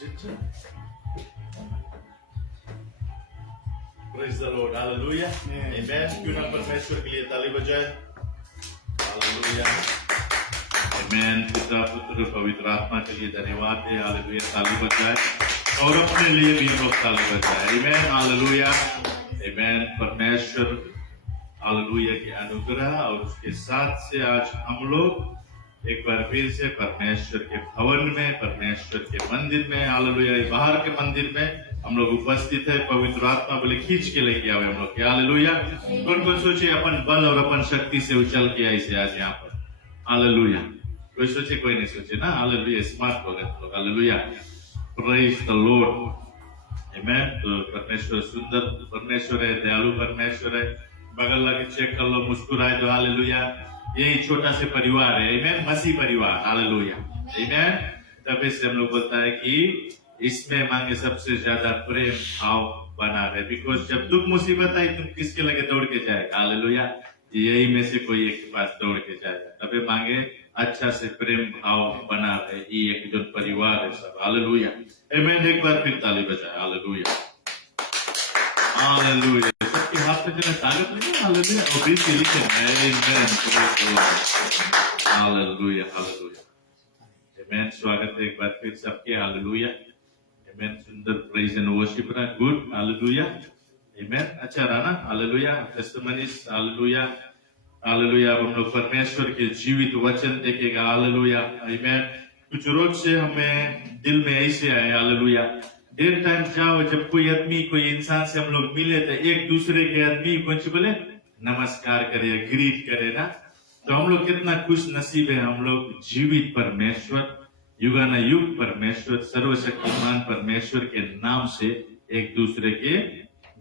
Praise the Lord. Hallelujah. Amen. क्यों ना परमेश्वर के लिए ताली बजाए. Hallelujah. Amen. पिता पुत्र पवित्र आत्मा के लिए धन्यवाद है. Hallelujah. ताली बजाए और अपने लिए भी हम लोग ताली बजाए. Amen. Hallelujah. Amen. परमेश्वर हालेलुया के अनुग्रह और उसके साथ से आज हम लोग एक बार फिर से परमेश्वर के भवन में, परमेश्वर के मंदिर में, हालेलुया बाहर के मंदिर में हम लोग उपस्थित है. पवित्र आत्मा बोले खींच के लेके आवे हम लोग. हालेलुया. कौन सोचे अपन बल और अपन शक्ति से उछल के आए से आज यहाँ पर. हालेलुया. कोई सोचे, कोई नहीं सोचे ना. हालेलुया. स्मार्ट हो गए लोग. Hallelujah. Praise the Lord. Amen. तो परमेश्वर सुंदर परमेश्वर है, दयालु परमेश्वर है. बगल लगे चेक कर लो, मुस्कुराए दो. हालेलुया. यही छोटा से परिवार है. आमेन. मसीह परिवार. हालेलुया. आमेन. तभी से हम लोग बोलता है कि इसमें मांगे सबसे ज्यादा प्रेम भाव बना रहे. बिकॉज जब दुख मुसीबत आई तुम किसके लगे दौड़ के जाएगा. हालेलुया. यही में से कोई एक के पास दौड़ के जाएगा. तभी मांगे अच्छा से प्रेम भाव बना रहे. ये एक जो परिवार है सब. हालेलुया. आमेन. एक बार फिर ताली बजाए. हालेलुया. हालेलुया. सबके हाथ में जरा ताकत नहीं. हालेलुया. और बीच के लिखे हालेलुया. हालेलुया. आमेन. स्वागत है एक बार फिर सबके. हालेलुया. आमेन. सुंदर प्रेज एंड वर्शिप रहा. गुड. हालेलुया. आमेन. अच्छा रहा ना. हालेलुया. टेस्टिमनीज. हालेलुया. हालेलुया. हम लोग परमेश्वर के जीवित वचन देखेगा. हालेलुया. आमेन. कुछ रोज से हमें दिल में ऐसे आए. हालेलुया. डेढ़ टाइम जाओ, जब कोई आदमी कोई इंसान से हम लोग मिले तो एक दूसरे के आदमी कुछ बोले नमस्कार करे, ग्रीट करे ना. तो हम लोग कितना खुश नसीब है. हम लोग जीवित परमेश्वर, युगानुयुग परमेश्वर, सर्वशक्तिमान परमेश्वर के नाम से एक दूसरे के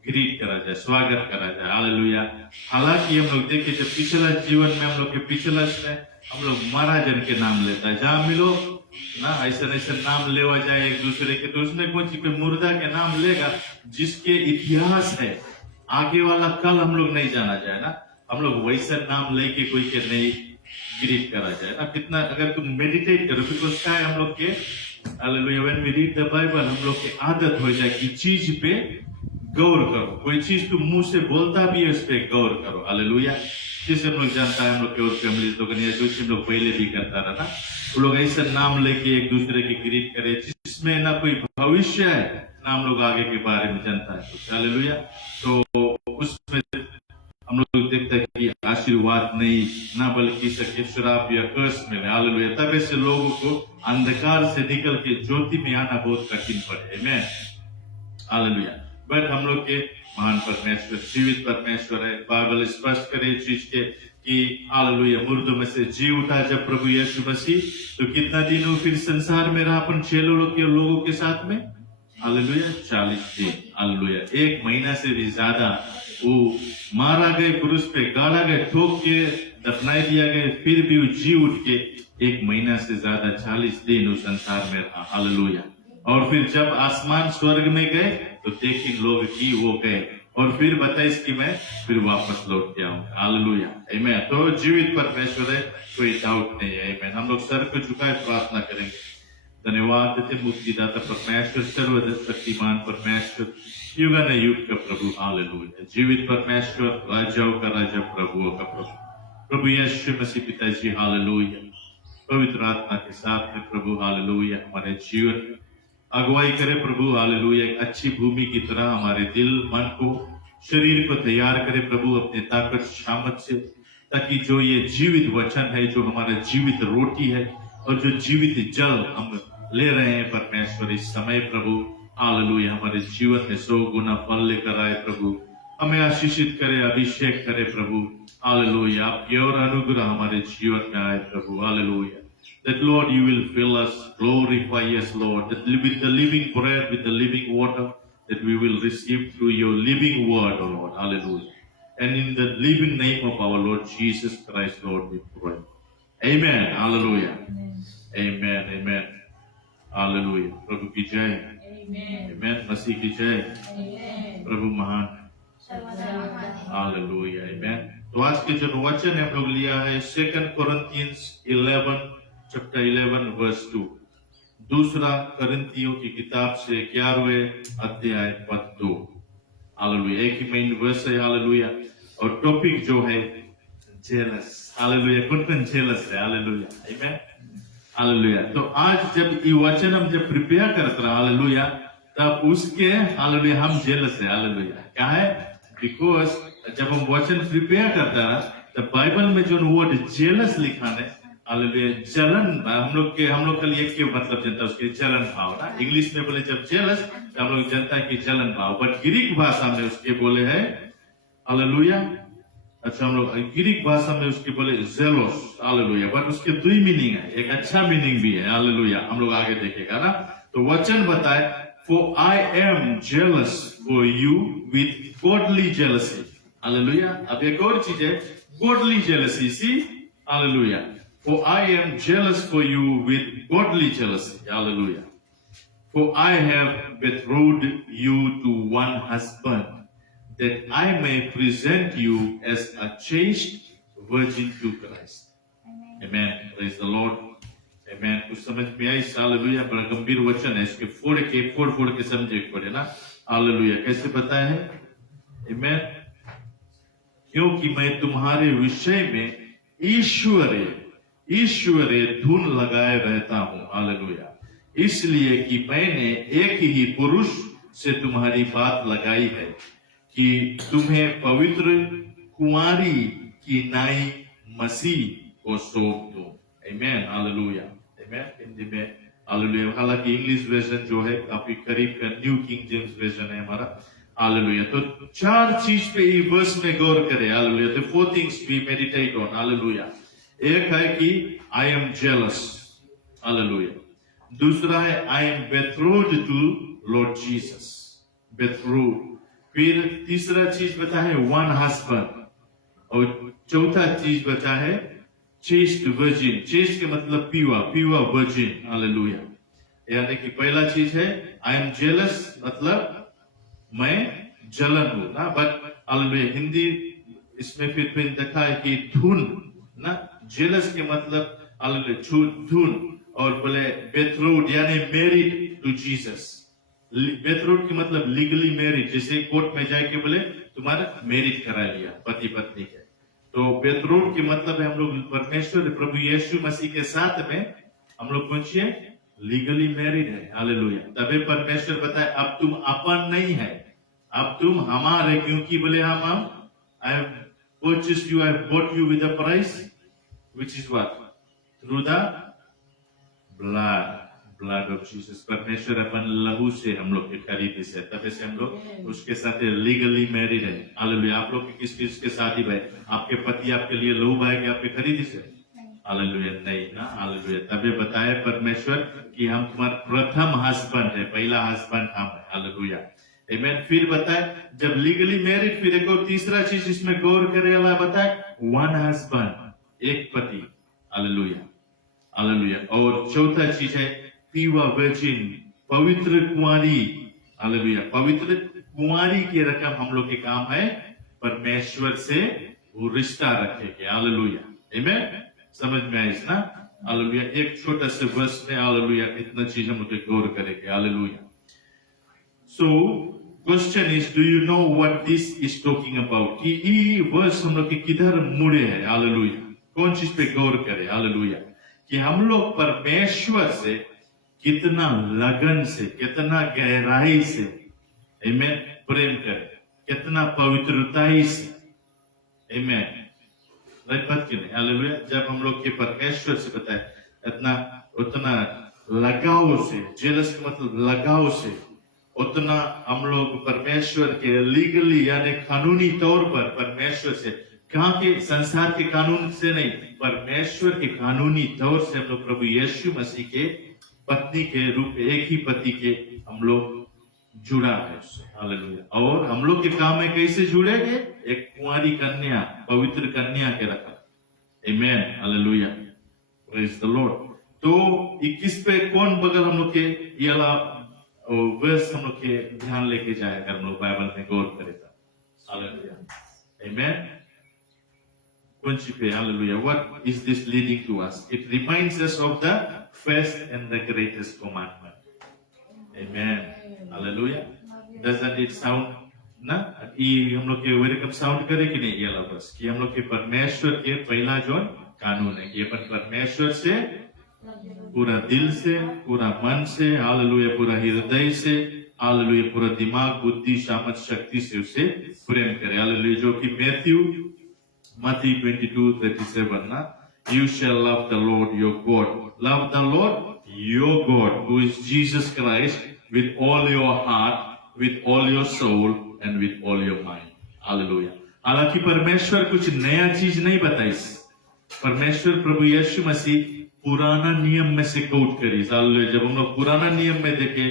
ग्रीट करा जाए, स्वागत करा जाए. हालेलुया. हालांकि हम लोग देखे जब पिछला जीवन में हम लोग के पिछला में हम लोग महाराजन के नाम लेता है. जहाँ मिलो ना ऐसा ऐसा नाम लेवा जाए एक दूसरे के, तो उसमें कुछ पे मुर्दा के नाम लेगा जिसके इतिहास है. आगे वाला कल हम लोग नहीं जाना जाए ना. हम लोग वैसा नाम लेके कोई के नहीं ग्रीट करा जाए ना. कितना अगर तुम मेडिटेट करो, बिकॉज क्या है हम लोग के hallelujah when we read the Bible हम लोग की आदत हो जाए कि चीज पे गौर करो. कोई चीज तुम मुंह से बोलता भी है उस पे गौर करो. हालेलुया. जिसे हम लोग जानता है हम लोग के और फैमिली तो जो हम लोग पहले भी करता रहा ना, वो लोग ऐसा नाम लेके एक दूसरे की ग्रीट करे जिसमें ना कोई भविष्य है ना हम लोग आगे के बारे में जानता है. हालेलुया. तो उसमें हम लोग देखते हैं कि आशीर्वाद नहीं ना बल्कि सके श्राप या कर्स मिले. हालेलुया. तब ऐसे लोगों को अंधकार से निकल के ज्योति में आना बहुत कठिन पड़े. आमेन. हालेलुया. बट हम लोग के महान परमेश्वर जीवित परमेश्वर है. बाइबल स्पष्ट करे चीज के कि हालेलुया मुर्दों में से जी उठा जब प्रभु यीशु मसीह, तो कितना दिन वो फिर संसार में रहा अपन चेलों लोगों के साथ में. हालेलुया. 40 दिन. हालेलुया. 1 महीना से भी ज्यादा वो मारा गए, क्रूस पे गाड़ा गए, ठोक के दफनाई दिया गए, फिर भी वो जी उठ के 1 महीना से ज्यादा 40 दिन उस संसार में रहा. हालेलुया. और फिर जब आसमान स्वर्ग में गए तो देखिए लोग की वो गए और फिर बताइए कि मैं फिर वापस लौट के आऊंगा. हालेलुया. आमेन. तो जीवित परमेश्वर है, कोई डाउट नहीं है. आमेन. हम लोग सर को झुकाए प्रार्थना करेंगे. धन्यवाद देते मुक्तिदाता परमेश्वर, सर्वशक्तिमान परमेश्वर, युगानुयुग का प्रभु. हालेलुया. जीवित परमेश्वर, राजाओं का राजा, प्रभुओं का प्रभु, प्रभु यीशु मसीह पिताजी. हालेलुया. पवित्र आत्मा के साथ में प्रभु हालेलुया हमारे जीवन अगुवाई करे प्रभु. हालेलुया. एक अच्छी भूमि की तरह हमारे दिल, मन को, शरीर को तैयार करे प्रभु अपने ताकत सामर्थ से, ताकि जो ये जीवित वचन है, जो हमारा जीवित रोटी है और जो जीवित जल हम ले रहे हैं परमेश्वर इस समय प्रभु. हालेलुया. हमारे जीवन में 100 गुना फल लेकर आए प्रभु. हमें आशीषित करे, अभिषेक करे प्रभु. हालेलुया. आपकी और अनुग्रह हमारे जीवन में आए प्रभु. Hallelujah. That Lord you will fill us, glorify us Lord, that with the living bread, with the living water that we will receive through your living word, O Lord. Hallelujah. And in the living name of our Lord Jesus Christ, Lord, we pray. Amen. Hallelujah. Amen. Amen. Hallelujah. प्रभु की जय. Amen. मसीह की जय. प्रभु महान. Hallelujah. Amen. तो आज के जो वचन हम लोग लिया है 2 Corinthians 11 chapter 11 verse 2. दूसरा कोरिन्थियों की किताब से 11वें अध्याय पद 2। हालेलुया, एक ही मेन वर्स है। हालेलुया, और टॉपिक जो है जेलस। हालेलुया, कौन जेलस है? हालेलुया, आमीन, हालेलुया। तो आज जब ये वचन हम जब प्रिपेयर करते रहे, हालेलुया, तब उसके हालेलुया हम जेलस है। हालेलुया, क्या है? बिकॉज जब हम वचन प्रिपेयर करते हैं तब बाइबल में जो वर्ड जेलस लिखा है, हालेलुया, जलन, हम लोग के लिए एक मतलब जनता उसके जलन भाव ना। इंग्लिश में बोले जब जेलस तो हम लोग जनता की जलन भाव, बट ग्रीक भाषा में उसके बोले है हालेलुया। अच्छा, हम लोग ग्रीक भाषा में उसके बोले जेलोस। हालेलुया, बट उसके दो मीनिंग है, एक अच्छा मीनिंग भी है। हालेलुया, हम लोग आगे देखेगा ना। तो वचन बताए, for I am jealous for you with godly jealousy. Hallelujah, अब एक और चीज है godly jealousy, see. Hallelujah, for I am jealous for you with godly jealousy. Hallelujah. For I have betrothed you to one husband, that I may present you as a chaste virgin to Christ. Amen. Praise the Lord. Amen. कुछ समझ में आई? Hallelujah, बड़ा गंभीर वचन है, इसके फोड़ के समझे पड़े ना। हालेलुया, कैसे बताया है? Amen. क्योंकि मैं तुम्हारे विषय में ईश्वरे धुन लगाए रहता हूँ। हालेलुया, इसलिए कि मैंने एक ही पुरुष से तुम्हारी बात लगाई है कि तुम्हें पवित्र कुंवारी की नाई मसीह को सौंप दो। आमीन, हालेलुया, आमीन। हिंदी में हालेलुया, हालांकि इंग्लिश वर्जन जो है काफी करीब का न्यू किंग जेम्स वर्जन है हमारा। हालेलुया, तो चार चीज पे ये वर्स में गौर करें। Hallelujah, the four things we meditate on. Hallelujah, एक है कि आई एम जेलस। हालेलुया, दूसरा है I am betrothed to Lord Jesus, betrothed. फिर तीसरा चीज बता है वन हस्बैंड, और चौथा चीज बता है चेस्ट वर्जिन। चेस्ट के मतलब पीवा वर्जिन। हालेलुया, यानी कि पहला चीज है आई एम जेलस, मतलब मैं जलन हूं ना। बट हालेलुया, हिंदी इसमें फिर देखा है कि धुन ना। जेलस के मतलब हालेलुया धुन, और बोले बेट्रोथ्ड यानी मैरिड टू जीसस। बेट्रोथ्ड की मतलब लीगली मैरिड, जैसे कोर्ट में जाके बोले तुम्हारा मैरिज करा लिया पति पत्नी के। तो बेट्रोथ्ड के मतलब है हम लोग परमेश्वर प्रभु यीशु मसीह के साथ में हम लोग पहुंचिए लीगली मैरिड है। हालेलुया, तबे परमेश्वर बताए अब तुम अपन नहीं है, अब तुम हमारे, क्योंकि बोले हम I have purchased you, I have bought you with a price, which is what? Through the blood of Jesus. परमेश्वर अपन लहू से हम लोग के खरीदे से, तबे से हम लोग उसके साथ लीगली मैरिड है। हालेलुया, आप लोग की किसके शादी भाई? आपके पति आपके लिए लहू भाई के आपके खरीदे से? हालेलुया, नहीं ना। हालेलुया, तबे बताए परमेश्वर कि हम तुम्हारा प्रथम हस्बैंड है, पहला हस्बैंड हम है। हालेलुया, आमीन। फिर बताए जब लीगली मैरिड, फिर एक और तीसरा चीज इसमें गौर करे वाला बताए वन हस्बैंड, एक पति। हालेलुया, हालेलुया, और चौथा चीज है पीवा वर्जिन, पवित्र कुंवारी। हालेलुया, पवित्र कुंवारी की रकम हम लोग के काम है परमेश्वर से वो रिश्ता रखेंगे। हालेलुया, आमीन। समझ में आई ना? हालेलुया, एक छोटा सा वर्स में हालेलुया इतना चीज हम लोग गौर करेंगे। Hallelujah. So question is, do you know what this is talking about? कि ये वर्स हम लोग के किधर मुड़े हैं? हालेलुया, कौन चीज पे गौर करें? हालेलुया, कि हम लोग परमेश्वर से कितना लगन से, कितना गहराई से आमीन प्रेम करें, कितना पवित्रताई से। आमीन, राइट बात क्यों नहीं? हालेलुया, जब हम लोग के परमेश्वर से बताए इतना उतना लगाव से, जेलस का मतलब लगाव से, उतना हम लोग परमेश्वर के लीगली यानी कानूनी तौर पर परमेश्वर से, कहाँ के? संसार के कानून से नहीं, परमेश्वर के कानूनी तौर से हम लोग प्रभु यीशु मसीह के पत्नी के रूप में, एक ही पति के हम लोग जुड़ा है उससे। हालेलुया, और हम लोग के काम में कैसे जुड़ेंगे? एक कुंवारी कन्या, पवित्र कन्या के रखा। आमीन, हालेलुया, प्रेज द लॉर्ड। तो 21 पे कौन बगल हम लोग के ये वर्स हम लोग के ध्यान लेके जाएगा, हम लोग बाइबल में गौर करेगा। हालेलुया, आमीन। कौन सी पे? Hallelujah, what is this leading to us? It reminds us of the first and the greatest commandment. Amen. Hallelujah. Doesn't it sound ना ये हम लोग के वेलकम साउंड करे कि नहीं? ये लोग बस कि हम लोग के परमेश्वर के पहला जो कानून है कि अपन परमेश्वर से पूरा दिल से, पूरा मन से, हालेलुया, पूरा हृदय से, हालेलुया, पूरा दिमाग, बुद्धि, सामर्थ, शक्ति से उसे प्रेम करे। हालेलुया, जो कि Matthew 22:37 ना, you shall love the Lord your God. Love the Lord your God, who is Jesus Christ, with all your heart, with all your soul, and with all your mind. Hallelujah. हालांकि परमेश्वर कुछ नया चीज नहीं बताई, परमेश्वर प्रभु यीशु मसीह पुराना नियम में से कोट करी। हालेलुया। जब हम लोग पुराना नियम में देखे,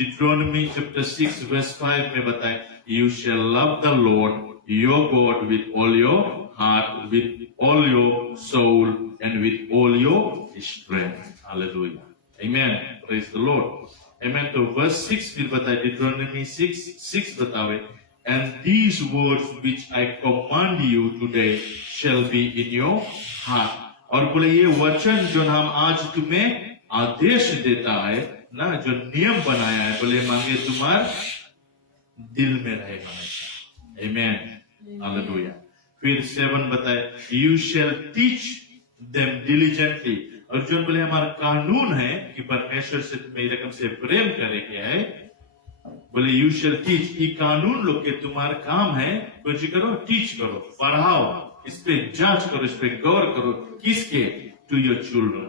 डिट्रोनॉमी चैप्टर 6 वर्स 5 में बताए, you shall love the Lord your God with all your heart, with all your soul, and with all your strength. Hallelujah. Amen. Praise the Lord. Amen. तो verse 6 फिर बताए, डिट्रोनॉमी 6 बतावे, and these words which I command you today shall be in your heart. और बोले ये वचन जो हम आज तुम्हें आदेश देता है ना, जो नियम बनाया है, बोले मांगे तुम्हारे दिल में रहे हमेशा। Amen. Hallelujah. फिर 7 बताए, you shall teach them diligently. और जो बोले हमारा कानून है कि परमेश्वर से तुम्हें रकम से प्रेम करे क्या है, बोले you shall teach, ये कानून लोग के तुम्हारा काम है, कुछ करो, टीच करो, पढ़ाओ, इस पे जांच करो, इस पे गौर करो, किसके? To your children.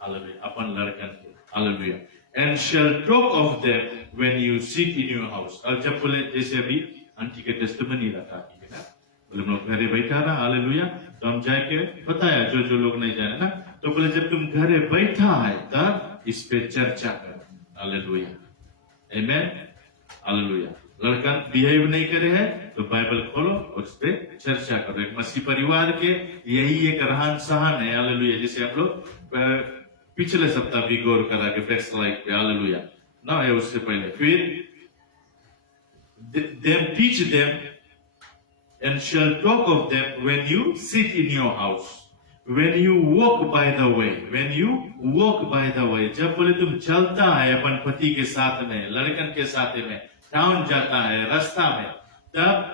Hallelujah. अपन लड़कन के। Hallelujah. And shall talk of them when you sit in your house. और जब बोले जैसे अभी आंटी के टेस्टिमनी रखा है ना, बोले हम लोग घरे बैठा रहा, हालेलुया, तो हम जाके बताया जो लोग नहीं जाने ना, तो बोले जब तुम घरे बैठा है तब इस पे चर्चा कर। हालेलुया। आमेन। हालेलुया। लड़का बिहेव नहीं करे है तो बाइबल खोलो और उस पे चर्चा करो। एक मसीह परिवार के यही एक रहन सहन है। हालेलुया। जैसे हम लोग पिछले सप्ताह भी गौर करा के फ्लेक्स लाइफ पे, हालेलुया ना, है उससे पहले फिर them teach them and shall talk of them when you sit in your house, when you walk by the way, when you walk by the way. जब बोले तुम चलता है अपन पति के साथ में, लड़कन के साथ में, टाउन जाता है रास्ता में, तब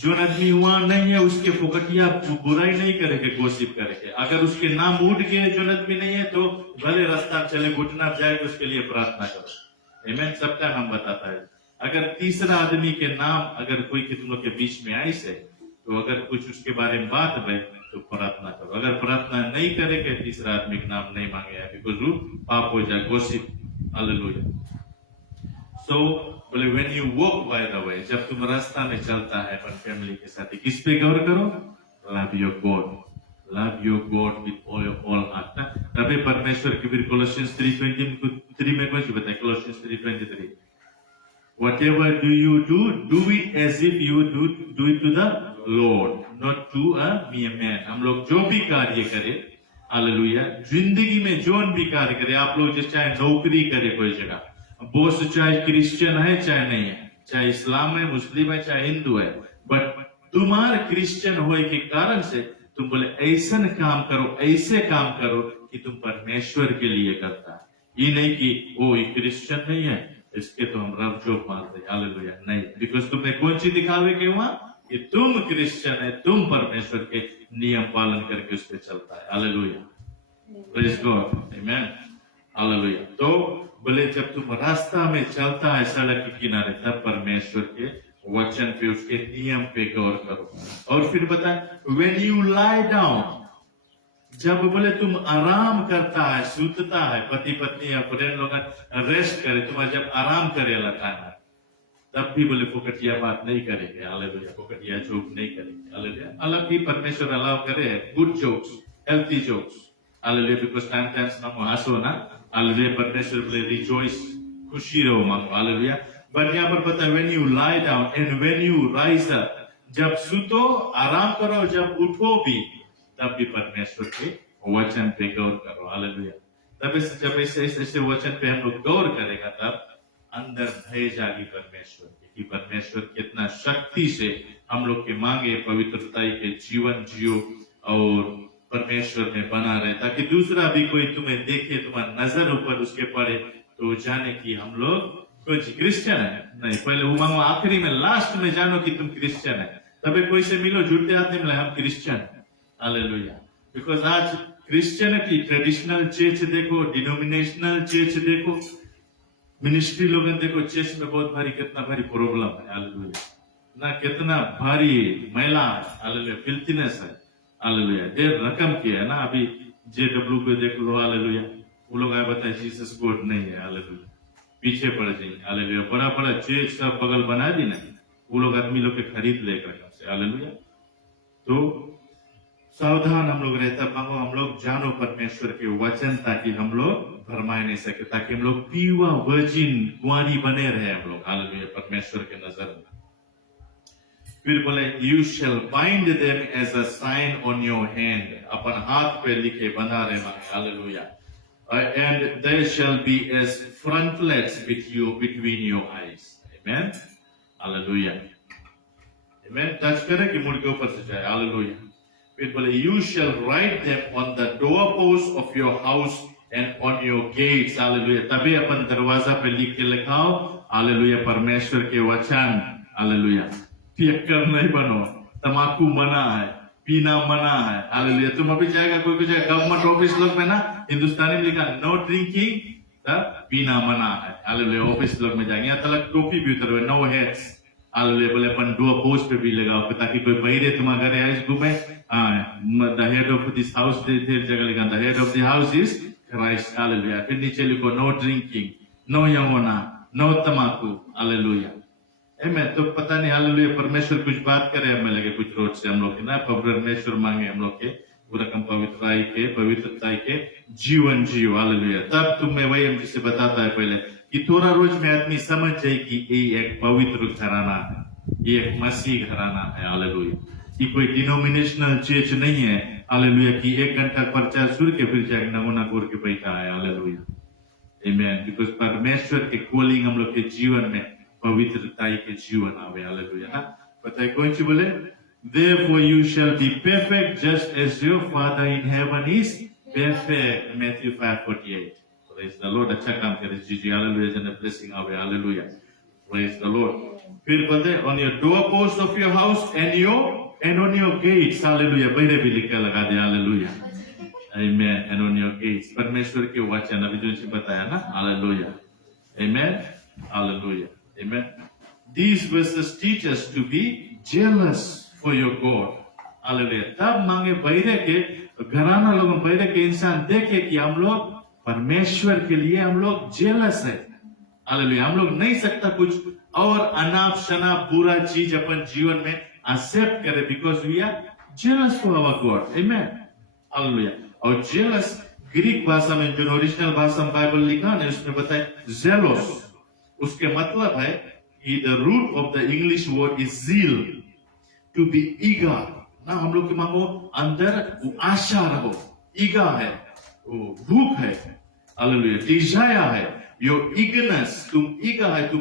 जो आदमी वहां नहीं है उसके फोकटिया बुराई नहीं करेंगे, गोसिप करेंगे। अगर उसके नाम उठ के जो आदमी नहीं है तो भले रास्ता चले, घुटना जाए, उसके लिए प्रार्थना करो। आमेन। सबका नाम बताता है। अगर तीसरा आदमी के नाम अगर कोई के तुम लोग के बीच में आई से, तो अगर कुछ उसके बारे में बात रहे तो प्रार्थना करो। अगर प्रार्थना नहीं करे कि तीसरा आदमी का नाम नहीं मांगे है, बिकॉज वो पाप हो जाए, गोसिप। हालेलुया। सो बोले when you walk by the way, जब तुम रास्ता में चलता है अपन फैमिली के साथ, किस पे गौर करो? Love your God, love your God with all heart. तभी परमेश्वर की फिर कोलोसियंस 3:23 में कुछ बताए, कोलोसियंस 3:23, whatever do you do, do it as if you do it to the Lord, not to a mere man. हम लोग जो भी कार्य करें, हालेलुया, जिंदगी में जो भी कार्य करें, आप लोग जैसे चाहे नौकरी करे कोई जगह, बॉस चाहे क्रिश्चियन है चाहे नहीं है, चाहे इस्लाम है, मुस्लिम है, चाहे हिंदू है, बट तुम्हारे क्रिश्चियन होने के कारण से तुम बोले ऐसा काम करो, ऐसे काम करो कि तुम परमेश्वर के लिए करता है। ये नहीं कि वो क्रिश्चियन नहीं है, इसके तो हम रब जोक मारते हैं। हालेलुया। नहीं, बिकॉज तुमने कौन सी दिखावे के वहां कि तुम क्रिश्चियन है, तुम परमेश्वर के नियम पालन करके उस पर चलता है। Hallelujah. Praise God. Amen. Hallelujah. तो बोले जब तुम रास्ता में चलता है सड़क के किनारे, तब परमेश्वर के वचन पे, उसके नियम पे गौर करो। और फिर बताए व्हेन यू लाई डाउन, जब बोले तुम आराम करता है, सूतता है, पति पत्नी या फ्रेंड लोग रेस्ट करे, तुम्हारा जब आराम करे खाना, तब भी बोले फोकटिया बात नहीं करेंगे। हालेलुया। फोकटिया जोक नहीं करेंगे। हालेलुया। अलग ही परमेश्वर अलाउ करे good jokes, healthy jokes. Hallelujah. Because times हम हंसो ना, हालेलुया, परमेश्वर बोले रिजॉइस, खुशी रहो मांगो। हालेलुया। बट यहाँ पर पता है when you lie down and when you rise up, जब सुतो आराम करो, जब उठो भी, तब भी परमेश्वर के वचन पे गौर करो। हालेलुया। तब जब ऐसे वचन पे हम लोग गौर करेगा, तब अंदर भय जागी परमेश्वर की, परमेश्वर कितना शक्ति से हम लोग के मांगे पवित्रता के जीवन जियो और परमेश्वर में बना रहे, ताकि दूसरा भी कोई तुम्हें देखे, तुम्हारा नजर ऊपर उसके पड़े, तो जाने कि हम लोग कुछ क्रिश्चियन है। नहीं, पहले वो मांगो, आखिरी में लास्ट में जानो कि तुम क्रिश्चियन है। तभी कोई से मिलो झूठे आदमी मिले, हम क्रिश्चियन है। हालेलुया। बिकॉज आज क्रिश्चियनिटी, ट्रेडिशनल चर्च देखो, डिनोमिनेशनल चर्च देखो, मिनिस्ट्री लोग देखो, चर्च में बहुत भारी, कितना भारी प्रॉब्लम है। हालेलुया ना, कितना भारी मैला है। हालेलुया, फिल्थीनेस है। हालेलुया, देर रकम की है ना। अभी JW को देख लो। हालेलुया, वो लोग आए बताए जीसस गॉड नहीं है। हालेलुया, पीछे पड़ जाएंगे। हालेलुया, बड़ा बड़ा चर्च सब बगल बना दी ना, वो लोग आदमी लोग के खरीद लेकर से। हालेलुया, तो सावधान हम लोग रहता मांगो, हम लोग जानो परमेश्वर के वचन, ताकि हम लोग भरमाए नहीं सके, ताकि हम लोग पीवा वर्जिन कुंवारी बने रहे हम लोग। हालेलुया, परमेश्वर के नजर में। फिर बोले, you shall bind them as a sign on your hand, अपन हाथ पे लिखे बना रहे मांगे। Hallelujah, and they shall be as frontlets with you between your eyes. Amen. Hallelujah. Amen. Touch करे कि मुड़ के ऊपर से जाए। हालेलुया। फिर बोले, you shall write them on the doorposts of your house and on your gates. Hallelujah, तभी अपन दरवाजा पे लिख के लिखाओ। हालेलुया, परमेश्वर के वचन। हालेलुया, पियक्कर नहीं बनो, तमाकू मना है, पीना मना है। हालेलुया, तुम अभी जाएगा कोई भी जाएगा गवर्नमेंट ऑफिस लोग में ना, हिंदुस्तानी में लिखा नो ड्रिंकिंग, पीना मना है। हालेलुया, ऑफिस लोग में जाएंगे, यहाँ तक टोपी भी उतर, नो हेड्स। हालेलुया, बोले अपन डोर पोस्ट पे भी लगाओ, ताकि कोई बहिरे तुम्हारे घरे आए घूमे। The head of this house, जगह लिखा the head of the house is Christ. Hallelujah, फिर नीचे लिखो नो ड्रिंकिंग, नो यौना, नो तमाकू। हालेलुया, मैं तो पता नहीं। हालेलुया, परमेश्वर कुछ बात करे हमें लगे कुछ रोज से हम लोग ना, परमेश्वर मांगे हम लोग के पूरा कम पवित्रता के जीवन जियो। हालेलुया, तब तुम्हें वही हम जिसे बताता है पहले कि थोड़ा रोज में आदमी समझ जाए कि ये एक पवित्र घराना है, ये एक मसीह घराना है। हालेलुया, कि कोई डिनोमिनेशनल चर्च नहीं है। हालेलुया, कि 1 घंटा प्रचार सुन के फिर जाके नमूना खोल के बैठा है। Hallelujah, amen. बिकॉज परमेश्वर के कॉलिंग हम लोग के जीवन में पवित्रता के जीवन आवे। हालेलुया ना, पता है कौन सी बोले, therefore you shall be perfect just as your father in heaven is perfect. Matthew 5:48. Praise the Lord. अच्छा काम करे जी। हालेलुया, जन ब्लेसिंग आवे। Hallelujah, praise the Lord. फिर बोलते on your doorpost of your house and on your gates. Hallelujah, बहरे भी लिख के लगा दे। Hallelujah, amen. And on your gates, परमेश्वर के वचन अभी जो से बताया ना। Hallelujah, amen. Hallelujah, amen. These verses teach us to be jealous for your God. Hallelujah, तब मांगे बहरे के घराना लोग, बहरे के इंसान देखे कि हम लोग परमेश्वर के लिए हम लोग जेलस है। हालेलुया, हम लोग नहीं सकता कुछ और अनाप शनाप बुरा चीज अपन जीवन में एक्सेप्ट करे, because we are jealous for our God. Amen. Hallelujah, और जेलस ग्रीक भाषा में, जो ओरिजिनल भाषा में बाइबल लिखा है उसमें बताए जेलोस, उसके मतलब है कि the root of the English word is zeal, to be eager ना। हम लोग की मांगो अंदर वो आशा रहो, ईगा है, वो भूख है। हालेलुया, डिजायर है, योर ईगरनेस, तुम ईगा है, तुम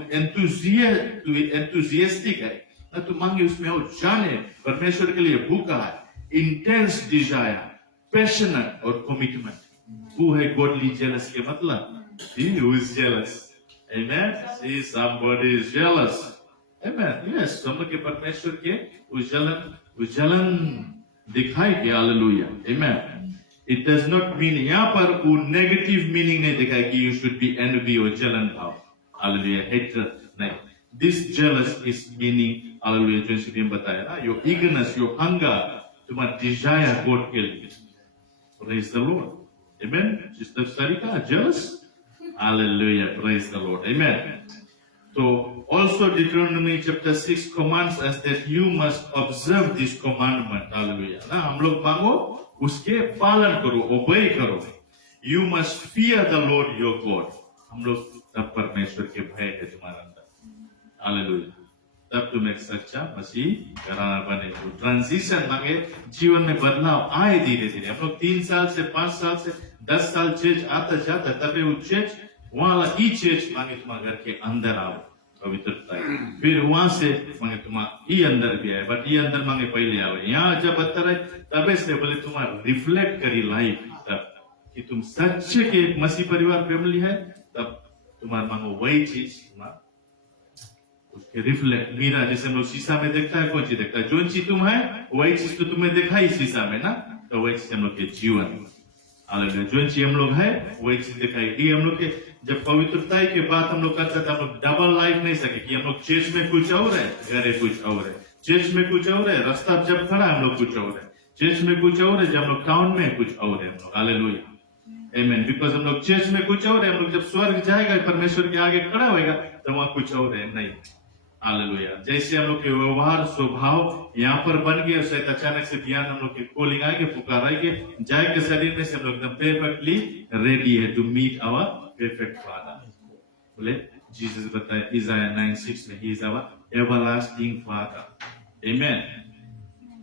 एंथुसियास्टिक है ना, तुम मांगे उसमें हो, जाने परमेश्वर के लिए भूखा है, इंटेंस डिजायर, पैशनेट और कमिटमेंट। वो है गॉडली जेलस के मतलब। He who is jealous, amen. See, somebody is jealous, amen. Yes, हम लोग के परमेश्वर के उजलन दिखाई दे। Hallelujah, amen. It does not mean, यहाँ पर वो नेगेटिव मीनिंग नहीं दिखाई कि you should be envy और जलन भाव। हालेलुया, hatred नहीं। This jealous is meaning, hallelujah, जो इसे भी बताया ना, your eagerness, your hunger, तुम्हारा desire God के लिए। Praise the Lord, amen. Sister Sarika, jealous? Hallelujah, praise the Lord, amen. So also Deuteronomy chapter 6 commands us that you must observe this commandment. Hallelujah, ना हम लोग मांगो उसके पालन करो, obey करो। You must fear the Lord your God. हम लोग तब परमेश्वर के भय है तुम्हारे अंदर। हालेलुया, तब तुम एक सच्चा मसीह घराना बने। ट्रांजिशन मांगे, जीवन में बदलाव आए धीरे धीरे। हम लोग 3 साल से 5 साल से 10 साल चेंज आता जाता, तब वो चेंज वहां ई चेंज मांगे तुम्हारे घर के अंदर आओ। पवित्रता। फिर वहां से मांगे तुम्हारा ये अंदर भी है, बट ये अंदर मांगे पहले आवे। यहाँ जब अंदर है तबे से बोले तुम्हारा रिफ्लेक्ट करी लाइफ तब कि तुम सच्चे के एक मसीह परिवार फैमिली है, तब तुम्हारा मांगो वही चीज उसके रिफ्लेक्ट। मीरा जैसे हम लोग शीशा में देखता है, कौन चीज देखता है? जो चीज तुम है वही चीज तो तुम्हें देखा ही शीशा में ना, तो वही चीज हम लोग के जीवन। जो चीज हम लोग है वही चीज दिखाई। ये हम लोग के जब पवित्रता की बात हम लोग करते थे, हम लोग डबल लाइफ नहीं सके कि हम लोग चर्च में कुछ और है, घरे कुछ और है। चर्च में कुछ और है, रास्ता जब खड़ा हम लोग कुछ और है। चर्च में कुछ और है, जब हम लोग टाउन में कुछ और है हम लोग। हालेलुया, आमीन। बिकॉज हम लोग चर्च में कुछ और है, हम लोग जब स्वर्ग जाएगा परमेश्वर के आगे खड़ा होएगा तो वहां कुछ और है नहीं। हालेलुया। जैसे हम लोग के व्यवहार स्वभाव यहाँ पर बन गए, शायद अचानक से ध्यान हम लोग के कॉलिंग आएंगे, पुकार आएंगे, जाए के शरीर में से हम लोग एकदम परफेक्टली रेडी है to meet our perfect father. बोले जीसस बताए इज़ाया 9:6 में, he is our everlasting father. Amen,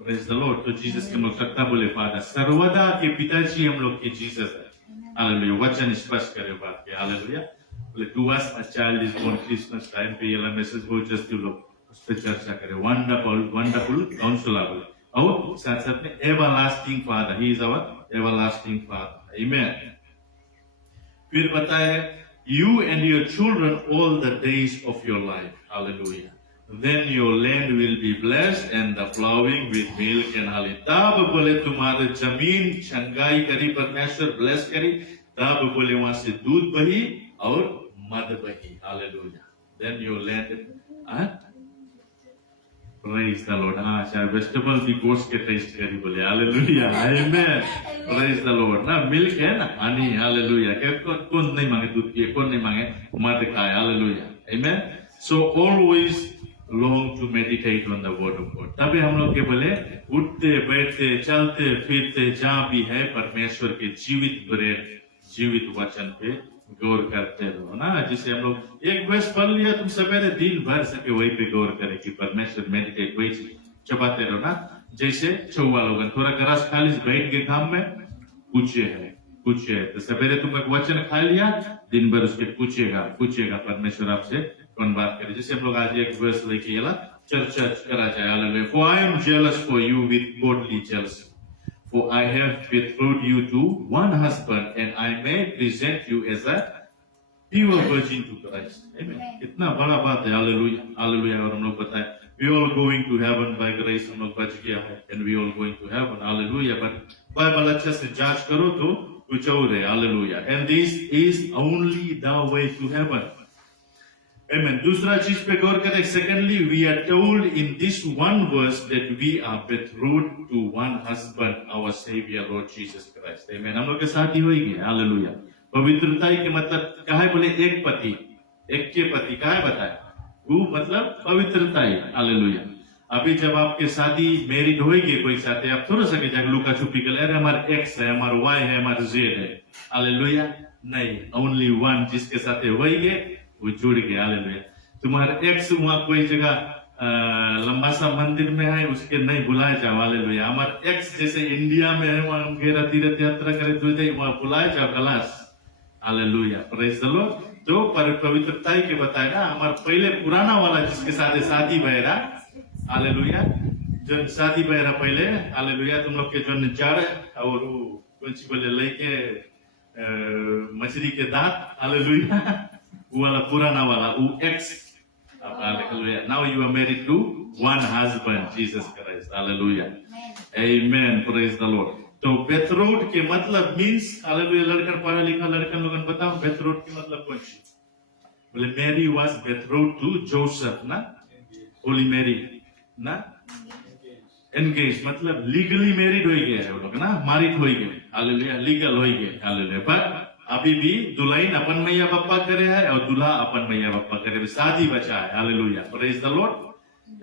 praise the Lord. तो जीसस के हम लोग सकता बोले फादर, सर्वदा के पिताजी हम लोग के जीसस है। हालेलुया, वचन स्पष्ट करे बात के। हालेलुया। बोले to us a child is born, Christmas time पे ये मैसेज बहुत जस्ट लोग उस पर चर्चा करें। वंडरफुल काउंसलर बोले, और साथ साथ में everlasting father, he is our everlasting father. Amen. फिर बताया you and your children all the days of your life. Hallelujah. Then your land will be blessed and the flowing with milk and honey. तब बोले तुम्हारे जमीन चंगाई करी, परमेश्वर bless करी, तब बोले वहां से दूध बही और मद बही। Hallelujah. Then your land, Praise the Lord. हाँ, चाहे वेजिटेबल भी गोश्त के टेस्ट करी बोले। हालेलुया, आमीन। Praise the Lord। ना मिल्क है ना, हनी। हालेलुया। कौन नहीं मांगे दूध पिए, कौन नहीं मांगे मद खाए। हालेलुया, आमीन। So always long to meditate on the word of God. तभी हम लोग के बोले उठते बैठते चलते फिरते जहाँ भी है परमेश्वर के जीवित ब्रेड, जीवित वचन पे गौर करते रहो ना। जिसे हम लोग एक वर्ष पढ़ लिया, तुम सवेरे दिन भर सके वही पे गौर करे कि परमेश्वर मेडिटेट वही चीज चबाते रहो ना। जैसे चौवा लोगन थोड़ा ग्रास खा लीजिए, बैठ के काम में कुछ है तो सवेरे तुम एक वचन खा लिया, दिन भर उसके पूछेगा परमेश्वर आपसे कौन बात करे। जैसे हम लोग आज एक वर्ष लेके चर्चा करा जाए। Hallelujah. For I am jealous for you with godly jealousy. For I have betrothed you to one husband, and I may present you as a pure virgin to Christ. Amen. इतना बड़ा बात है। Hallelujah, hallelujah. और हम लोग बताए we all going to heaven by grace, हम लोग बच गया है, and we all going to heaven. Hallelujah. But Bible अच्छे से जांच करो तो कुछ और है। Hallelujah. And this is only the way to heaven. Amen. दूसरा चीज पे गौर करें। Secondly, we are told in this one verse that we are betrothed to one husband, our Savior Lord Jesus Christ. Amen. हम लोग के साथ ही होगी। Hallelujah. पवित्रता के मतलब क्या है? बोले एक पति, एक के पति का है बताया, वो मतलब पवित्रता ही। हालेलुया। अभी जब आपके शादी मैरिड होगी कोई साथ, आप थोड़ा सा जाकर लुका छुपी कर अरे हमारा एक्स है, हमारा वाई है, हमारा जेड है। हालेलुया। नहीं, ओनली वन जिसके साथ होगी वो जुड़ गया। हालेलुया। तुम्हारा एक्स वहां कोई जगह लंबा सा मंदिर में है, उसके नहीं बुलाए जाओ। हालेलुया। हमारा एक्स जैसे इंडिया में है, वहां हम घेरा तीर्थ यात्रा करे तो वहां बुलाए जाओ कलाश। Hallelujah, praise the Lord. तो पवित्रता के बताए ना, हमारा पहले पुराना वाला जिसके साथ शादी बहरा, हालेलुया, जो शादी बहरा पहले, हालेलुया, तुम लोग के जो जड़ और कौन सी बोले लेके मछली के दांत, हालेलुया, वो वाला पुराना वाला वो ex. Hallelujah. Now you are married to one husband Jesus Christ. Hallelujah, amen, praise the Lord. तो बेथरोड के मतलब मींस, हालेलुया, लड़का पढ़ा लिखा लड़कन लोगन बताओ बेथरोड के मतलब कौन सी? बोले मैरी वाज बेथरोड टू जोसेफ ना, होली मैरी ना, एंगेज मतलब लीगली मैरिड हो गए है वो लोग ना, मैरिड हो गए। हालेलुया, लीगल हो गए। हालेलुया। पर अभी भी दुल्हन अपन मैया पप्पा करे है और दूल्हा अपन मैया पप्पा करे, शादी बचा है। Hallelujah, praise the Lord,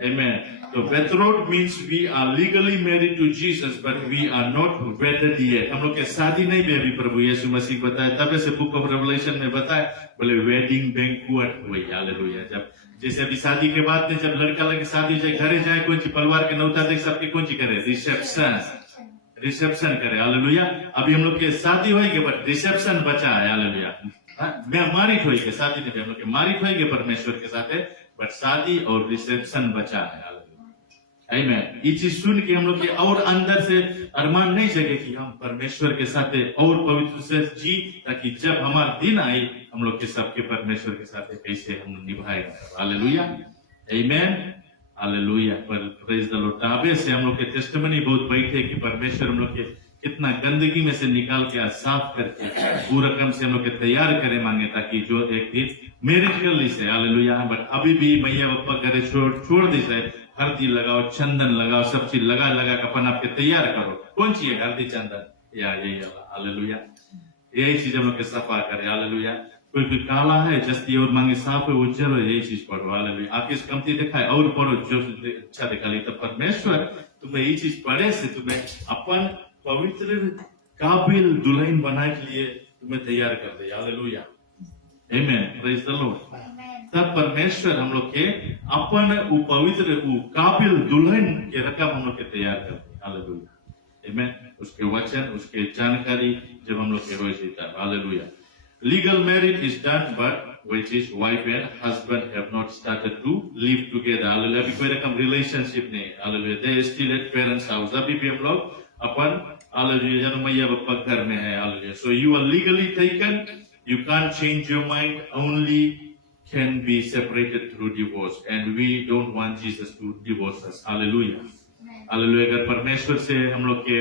amen. तो betrothed means we are legally married to Jesus, but we are not wedded yet. हम लोग के शादी नहीं भी अभी प्रभु यीशु मसीह बताया, तब से बुक ऑफ रेवलेशन में बताया, बोले वेडिंग बैंक्वेट हुई। हालेलुया। जब जैसे अभी शादी के बाद में जब लड़का लगे शादी जाए घरे जाए, कौन सी परिवार के नौता देख सबके कौन सी करे? रिसेप्शन करे। हालेलुया। अभी हम लोग के शादी होगी बट रिसेप्शन बचा है। हालेलुया। मैं मारिट होगी, शादी नहीं, हम लोग के मारिट होगी परमेश्वर के साथ, बट शादी और रिसेप्शन बचा है। आमीन। ये चीज सुन के हम लोग के और अंदर से अरमान नहीं जगे कि हम परमेश्वर के साथ और पवित्र से जी, ताकि जब हमारा दिन आए हम लोग के सबके परमेश्वर के साथ कैसे हम निभाएंगे। हालेलुया, आमीन, हालेलुया। पर प्रेज द लॉर्ड, ताबे से हम लोग के टेस्टिमनी बहुत बैठे कि परमेश्वर हम लोग के कितना गंदगी में से निकाल के आज साफ करके पूरा रकम से हम लोग के तैयार करे मांगे, ताकि जो एक दिन मैरिज कर ली से। हालेलुया। बट अभी भी मैया बापा घरे छोड़ दी से, हल्दी लगाओ, चंदन लगाओ, सब चीज लगा लगा के अपन आपके तैयार करो। कौन चाहिए? हल्दी चंदन या यही। हालेलुया, यही चीज हम लोग के सफा करे। हालेलुया। कोई भी काला है जस्ती और मांगे साफ है, उज्जवल है, यही चीज पढ़ो। हालेलुया। आपकी कमती दिखाए और पढ़ो जो अच्छा दिखा ली। तो परमेश्वर तुम्हें ये चीज पढ़े से तुम्हें अपन पवित्र काबिल दुल्हन बनाने के लिए तुम्हें तैयार कर दे। हालेलुया, आमीन, प्रेज द लॉर्ड। तब परमेश्वर हम लोग के अपन पवित्र काबिल दुल्हन के रकम हम लोग के तैयार कर दे। हालेलुया, आमीन। उसके वचन, उसके जानकारी जब हम लोग के हो जाता है। Hallelujah. Legal marriage is done, but which is wife and husband have not started to live together. Hallelujah. अभी कोई रकम रिलेशनशिप नहीं। Hallelujah. They still at parents' house. अभी भी हम लोग अपन हालेलुया जन्म मैया बापा घर में है। Hallelujah. So you are legally taken. You can't change your mind. Only can be separated through divorce, and we don't want Jesus to divorce us. Hallelujah, hallelujah. अगर परमेश्वर से हम लोग के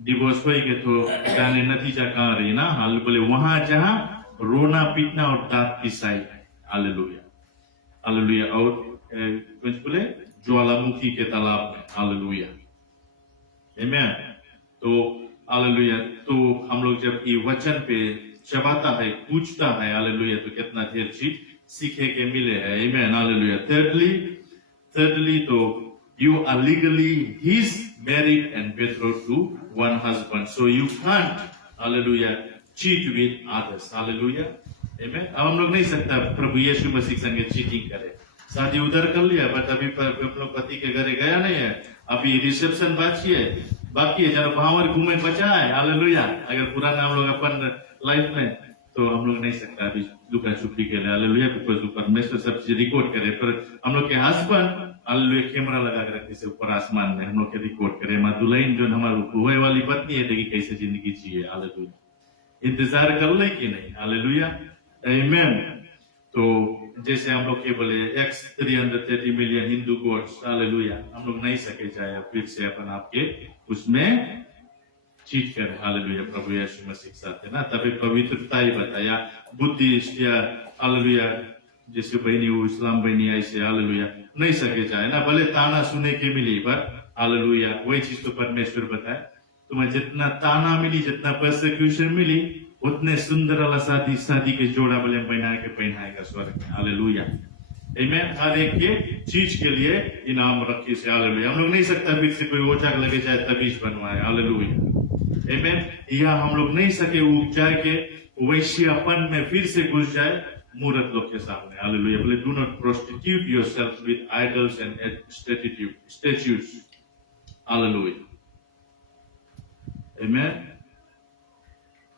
डिवोर्स होएंगे तो जाने नतीजा कहाँ रही ना। हाल बोले वहां जहां रोना पीटना और दांत पिसाई। Hallelujah, hallelujah. और कुछ बोले ज्वालामुखी के तालाब में। हालेलुया, आमीन। तो हालेलुया। तो हम लोग जब ये वचन पे चबाता है, पूछता है, हालेलुया, तो कितना ढेर चीज सीखे के मिले है। आमीन, हालेलुया। Thirdly, तो you are legally his married and betrothed to one husband, so you can't, hallelujah, cheat with others. Hallelujah, amen। अब हम लोग नहीं सकता प्रभु यीशु मसीह संगे चीटिंग करे। शादी उधर कर लिया, बट अभी हम लोग पति के घरे गया नहीं है। अभी रिसेप्शन बाकी है, जरा भावर घूमे बचा है। हालेलुया। अगर पुराना हम लोग अपन लाइफ में, तो हम लोग नहीं सकता अभी लुका छुपी के लिए। हालेलुया, बिकॉज़ परमेश्वर सब चीज रिकॉर्ड करे। पर हम लोग के हस्बैंड हालेलुया कैमरा लगा के रखे से ऊपर आसमान में हम लोग के रिकॉर्ड करे। मां दुल्हन जो हमारी हुए वाली पत्नी है, देखिए कैसे जिंदगी जिए। हालेलुया, इंतजार कर ले कि नहीं। हालेलुया, आमीन। तो जैसे हम लोग के बोले ex 330 million Hindu gods. Hallelujah, हम लोग नहीं सके जाए फिर से अपन आपके उसमें चीट करे। हालेलुया, प्रभु यीशु मसीह के साथ है ना। तभी पवित्रता ही बताया। बुद्धिस्ट या हालेलुया जैसे बहनी वो इस्लाम बहनी ऐसे हालेलुया नहीं सके जाए ना। भले ताना सुने के मिली, पर हालेलुया वही चीज तो परमेश्वर बताए। तुम्हें जितना ताना मिली, जितना परसिक्यूशन मिली, उतने सुंदर वाला शादी के जोड़ा भले बना के पहनाएगा स्वर्ग में। हालेलुया, आमीन। हर एक के चीज के लिए इनाम रखी से। हालेलुया। हम लोग नहीं सकता फिर से कोई ओझा लगे जाए तबीज बनवाए। हालेलुया, आमीन। या हम लोग नहीं सके उपचार के वैश्यापन में फिर से घुस जाए मूर्त लोग के सामने। हालेलुया। बोले do not prostitute yourself with idols and statues. Hallelujah, आमीन